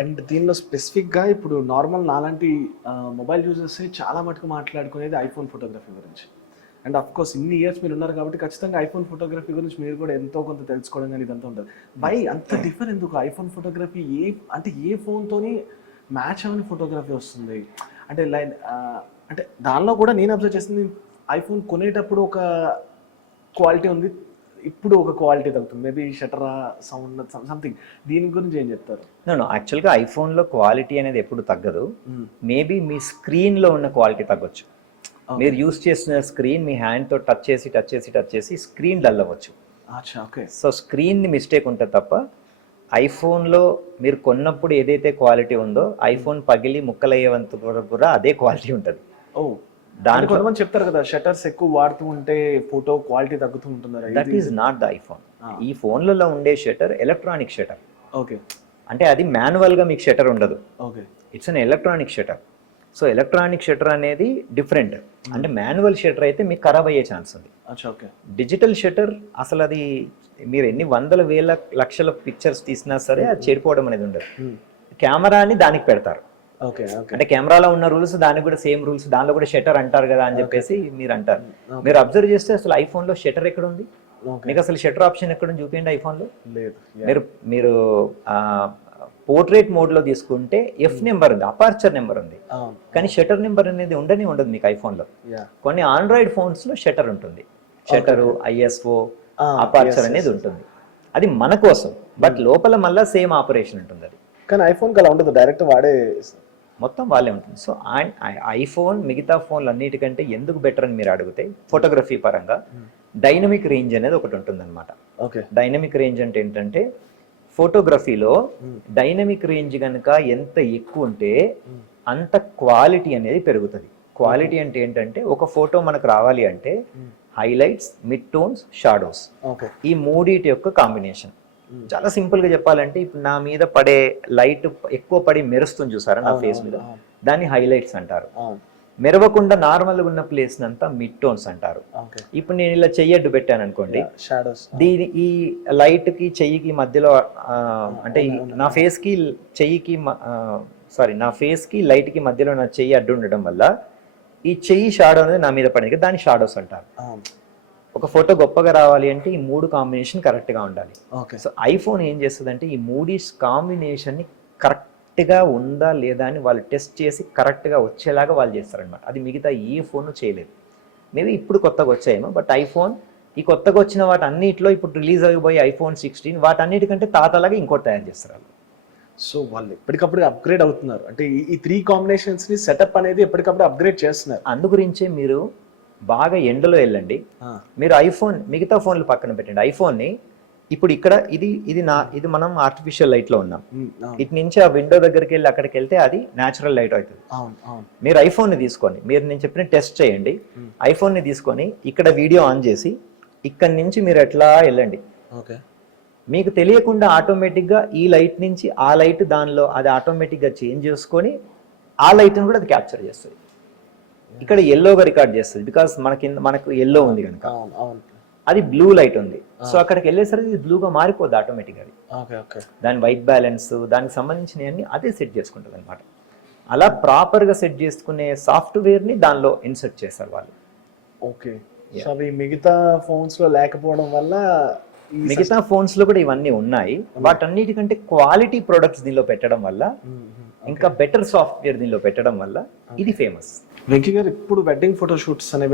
And దీనిలో స్పెసిఫిక్గా ఇప్పుడు నార్మల్ నాలాంటి మొబైల్ యూజర్స్ చాలా మటుకు మాట్లాడుకునేది ఐఫోన్ ఫోటోగ్రఫీ గురించి. అండ్ అఫ్ కోర్స్ ఇన్ని ఇయర్స్ మీరు ఉన్నారు కాబట్టి ఖచ్చితంగా ఐఫోన్ ఫోటోగ్రఫీ గురించి మీరు కూడా ఎంతో కొంత తెలుసుకోవడం కానీ ఇదంతా ఉంటుంది. బై అంత డిఫర్ ఎందుకు ఐఫోన్ ఫోటోగ్రఫీ ఏ ఫోన్తోని మ్యాచ్ అవని ఫోటోగ్రఫీ వస్తుంది అంటే అంటే దానిలో కూడా నేను అబ్జర్వ్ చేసింది ఐఫోన్ కొనేటప్పుడు ఒక క్వాలిటీ ఉంది, ఇప్పుడు ఒక క్వాలిటీ తగ్గుతుంది. Maybe shutter sound something. దీని గురించి ఏం చెప్తారు? యాక్చువల్గా ఐఫోన్లో క్వాలిటీ అనేది ఎప్పుడు తగ్గదు. మేబీ మీ స్క్రీన్లో ఉన్న క్వాలిటీ తగ్గొచ్చు. మీరు యూస్ చేసిన స్క్రీన్ మీ హ్యాండ్తో టచ్ చేసి స్క్రీన్ డల్ అవ్వచ్చు. సో స్క్రీన్ మిస్టేక్ ఉంటుంది తప్ప ఐఫోన్లో మీరు కొన్నప్పుడు ఏదైతే క్వాలిటీ ఉందో ఐఫోన్ పగిలి ముక్కలయ్యేంత కూడా అదే క్వాలిటీ ఉంటుంది. దాని కొంతమంది చెప్తారు కదా షట్టర్స్ ఎక్కువ వాడుతూ ఉంటే ఫోటో క్వాలిటీ తగ్గుతూ ఉంటున్నారు. That is not the iPhone. ఈ ఫోన్లలో ఉండే షటర్ ఎలక్ట్రానిక్ షటర్. ఓకే, అంటే అది మాన్యువల్గా మీకు షటర్ ఉండదు. Okay, it's an electronic shutter. So electronic shutter అనేది డిఫరెంట్. అంటే మాన్యువల్ షటర్ అయితే మీకు ఖరాబ్ అయ్యే ఛాన్స్ ఉంది. డిజిటల్ షటర్ అసలు అది మీరు ఎన్ని వందల వేల లక్షల పిక్చర్స్ తీసినా సరే అది చెడిపోవడం అనేది ఉండదు. కెమెరాని దానికి పెడతారు. అంటే కెమెరాలో ఉన్న రూల్స్ దానికి కూడా సేమ్ రూల్స్, దానిలో కూడా షటర్ అంటారు కదా అని చెప్పేసి మీరు అంటారు. మీరు అబ్జర్వ్ చేస్తే అసలు ఐఫోన్ లో షటర్ ఎక్కడ ఉంది? మీకు అసలు షటర్ ఆప్షన్ ఎక్కడ ఉంది చూపించండి ఐఫోన్ లో. మీరు పోర్ట్రేట్ మోడ్ లో తీసుకుంటే ఎఫ్ నెంబర్ ఉంది, అపార్చర్ నెంబర్ ఉంది, కానీ షటర్ నెంబర్ అనేది ఉండదు మీకు ఐఫోన్ లో. కొన్ని ఆండ్రాయిడ్ ఫోన్స్ లో షటర్ ఉంటుంది. షటరు, ఐఎస్ఓ, అపార్చర్ అనేది ఉంటుంది. అది మన కోసం, బట్ లోపల మళ్ళీ సేమ్ ఆపరేషన్ ఉంటుంది. అది కానీ ఐఫోన్ అలా ఉండదు, డైరెక్ట్ వాడే మొత్తం వాళ్ళే ఉంటుంది. సో ఐఫోన్ మిగతా ఫోన్లు అన్నిటికంటే ఎందుకు బెటర్ అని మీరు అడిగితే ఫోటోగ్రఫీ పరంగా డైనమిక్ రేంజ్ అనేది ఒకటి ఉంటుంది అనమాట. డైనమిక్ రేంజ్ అంటే ఏంటంటే ఫోటోగ్రఫీలో డైనమిక్ రేంజ్ కనుక ఎంత ఎక్కువ ఉంటే అంత క్వాలిటీ అనేది పెరుగుతుంది. క్వాలిటీ అంటే ఏంటంటే ఒక ఫోటో మనకు రావాలి అంటే హైలైట్స్, మిడ్ టోన్స్, షాడోస్, ఈ మూడిటి యొక్క కాంబినేషన్. చాలా సింపుల్ గా చెప్పాలంటే ఇప్పుడు నా మీద పడే లైట్ ఎక్కువ పడి మెరుస్తుంది చూసారా నా ఫేస్ మీద, దాన్ని హైలైట్స్ అంటారు. మెరవకుండా నార్మల్ గా ఉన్న ప్లేస్ అంతా మిడ్ టోన్స్ అంటారు. ఇప్పుడు నేను ఇలా చెయ్యడ్డు పెట్టాను అనుకోండి, దీని ఈ లైట్ కి చెయ్యికి మధ్యలో అంటే నా ఫేస్ కి చెయ్యికి నా ఫేస్ కి లైట్ కి మధ్యలో నా చెయ్యి అడ్డు ఉండడం వల్ల ఈ చెయ్యి షాడో అనేది నా మీద పడేది, దాన్ని షాడోస్ అంటారు. ఒక ఫోటో గొప్పగా రావాలి అంటే ఈ మూడు కాంబినేషన్ కరెక్ట్ గా ఉండాలి. సో ఐఫోన్ ఏం చేస్తుంది అంటే ఈ మూడు కాంబినేషన్ ని కరెక్ట్ గా ఉందా లేదా అని వాళ్ళు టెస్ట్ చేసి కరెక్ట్ గా వచ్చేలాగా వాళ్ళు చేస్తారనమాట. అది మిగతా ఏ ఫోన్ చేయలేదు. మేబీ ఇప్పుడు కొత్తగా వచ్చాయేమో, బట్ ఐఫోన్ ఈ కొత్తగా వచ్చిన వాటి అన్నిటిలో ఇప్పుడు రిలీజ్ అయిపోయి ఐఫోన్ 16 వాటన్నిటికంటే తాతలాగా ఇంకోటి తయారు చేస్తారు. సో వాళ్ళు ఎప్పటికప్పుడు అప్గ్రేడ్ అవుతున్నారు. అంటే ఈ 3 కాంబినేషన్స్ ని సెటప్ అనేది ఎప్పటికప్పుడు అప్గ్రేడ్ చేస్తున్నారు. అందు గురించే మీరు బాగా ఎండలో వెళ్ళండి. మీరు ఐఫోన్ మిగతా ఫోన్లు పక్కన పెట్టండి. ఐఫోన్ ని ఇప్పుడు ఇక్కడ ఇది మనం ఆర్టిఫిషియల్ లైట్ లో ఉన్నాం. ఇటు నుంచి ఆ విండో దగ్గరికి వెళ్ళి అక్కడికి వెళ్తే అది న్యాచురల్ లైట్ అవుతుంది. మీరు ఐఫోన్ ని తీసుకొని నేను చెప్పిన టెస్ట్ చేయండి. ఐఫోన్ ని తీసుకొని ఇక్కడ వీడియో ఆన్ చేసి ఇక్కడ నుంచి మీరు ఎట్లా వెళ్ళండి, మీకు తెలియకుండా ఆటోమేటిక్ గా ఈ లైట్ నుంచి ఆ లైట్ దానిలో అది ఆటోమేటిక్ గా చేంజ్ చేసుకొని ఆ లైట్ ని కూడా అది క్యాప్చర్ చేస్తుంది. ఇక్కడ ఎల్లోగా రికార్డ్ చేస్తుంది, బికాస్ మనకు ఎల్లో ఉంది కనుక. అది బ్లూ లైట్ ఉంది, సో అక్కడికి వెళ్ళేసరికి ఇది బ్లూగా మారిపోద్ది ఆటోమేటిక్. అది దాని వైట్ బ్యాలెన్స్ దానికి సంబంధించినవన్నీ అదే సెట్ చేసుకుంటుంది అనమాట. అలా ప్రాపర్ గా సెట్ చేసుకునే సాఫ్ట్వేర్ ని దానిలో ఇన్సర్ట్ చేశారు వాళ్ళు. ఓకే, సో అవి మిగతా ఫోన్స్ లో లేకపోవడం వల్ల మిగతా ఫోన్స్ లో కూడా ఇవన్నీ ఉన్నాయి. వాటన్నిటికంటే క్వాలిటీ ప్రొడక్ట్స్ దీనిలో పెట్టడం వల్ల, ఇంకా బెటర్ సాఫ్ట్వేర్ దీనిలో పెట్టడం వల్ల ఇది ఫేమస్. వెంకీ గారు ఇప్పుడు వెడ్డింగ్ ఫోటో షూట్స్ అనేవి